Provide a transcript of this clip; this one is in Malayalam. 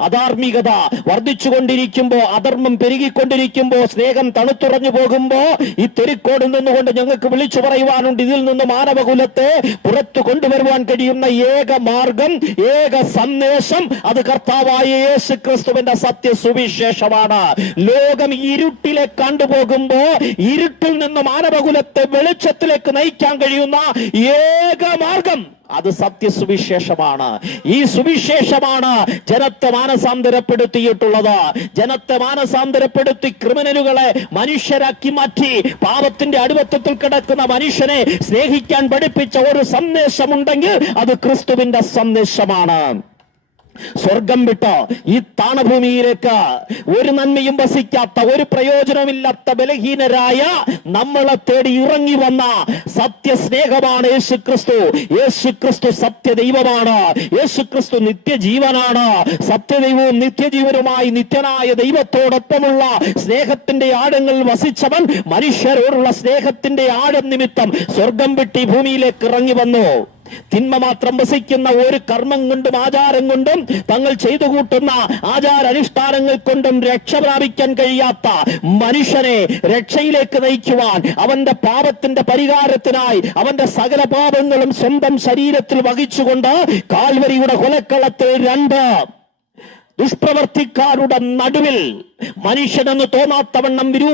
അധാർമികത വർദ്ധിച്ചുകൊണ്ടിരിക്കുമ്പോ, അധർമ്മം പെരുകിക്കൊണ്ടിരിക്കുമ്പോ, സ്നേഹം തണുത്തുറഞ്ഞു പോകുമ്പോ ഈ തെരുക്കോട് നിന്നുകൊണ്ട് ഞങ്ങൾക്ക് വിളിച്ചു പറയുവാനുണ്ട്, ഇതിൽ നിന്ന് മാനവകുലത്തെ പുറത്തു കൊണ്ടുവരുവാൻ കഴിയുന്ന ഏക മാർഗം, ഏക സന്ദേശം അത് കർത്താവായ യേശു ക്രിസ്തുവിന്റെ സത്യ സുവിശേഷമാണ്. ലോകം ഇരുട്ടിലേക്ക് കണ്ടുപോകുമ്പോ ഇരുട്ടിൽ നിന്ന് മാനവകുലത്തെ വെളിച്ചത്തിലേക്ക് നയിക്കാൻ കഴിയുന്ന ഏക മാർഗം അത് സത്യസുവിശേഷമാണ്. ഈ സുവിശേഷമാണ് ജനത്തെ മാനസാന്തരപ്പെടുത്തിയിട്ടുള്ളത്. ജനത്തെ മാനസാന്തരപ്പെടുത്തി ക്രിമിനലുകളെ മനുഷ്യരാക്കി മാറ്റി പാപത്തിന്റെ അടിമത്തത്തിൽ കിടക്കുന്ന മനുഷ്യനെ സ്നേഹിക്കാൻ പഠിപ്പിച്ച ഒരു സന്ദേശമുണ്ടെങ്കിൽ അത് ക്രിസ്തുവിന്റെ സന്ദേശമാണ്. സ്വർഗം വിട്ട് ഈ താണഭൂമിയിലേക്ക് ഒരു നന്മയും വസിക്കാത്ത, ഒരു പ്രയോജനമില്ലാത്ത ബലഹീനരായ നമ്മളെ തേടി ഇറങ്ങി വന്ന സത്യസ്നേഹമാണ് യേശുക്രിസ്തു. യേശുക്രിസ്തു സത്യദൈവമാണ്. യേശുക്രിസ്തു നിത്യജീവനാണ്. സത്യദൈവവും നിത്യജീവനുമായി നിത്യനായ ദൈവത്തോടൊപ്പമുള്ള സ്നേഹത്തിന്റെ ആഴങ്ങളിൽ വസിച്ചവൻ മനുഷ്യരോടുള്ള സ്നേഹത്തിന്റെ ആഴം നിമിത്തം സ്വർഗം വിട്ട് ഈ ഭൂമിയിലേക്ക് ഇറങ്ങി വന്നു. തിന്മ മാത്രം വസിക്കുന്ന, ഒരു കർമ്മം കൊണ്ടും ആചാരം കൊണ്ടും തങ്ങൾ ചെയ്തു കൂട്ടുന്ന ആചാരാനുഷ്ഠാനങ്ങൾ കൊണ്ടും രക്ഷ പ്രാപിക്കാൻ കഴിയാത്ത മനുഷ്യനെ രക്ഷയിലേക്ക് നയിക്കുവാൻ, അവന്റെ പാപത്തിന്റെ പരിഹാരത്തിനായി അവന്റെ സകല പാപങ്ങളും സ്വന്തം ശരീരത്തിൽ വഹിച്ചുകൊണ്ട് കാൽവരിയുടെ കൊലക്കളത്തിൽ രണ്ട് ദുഷ്പ്രവർത്തിക്കാരുടെ നടുവിൽ മനുഷ്യനെന്ന് തോന്നാത്തവണ്ണം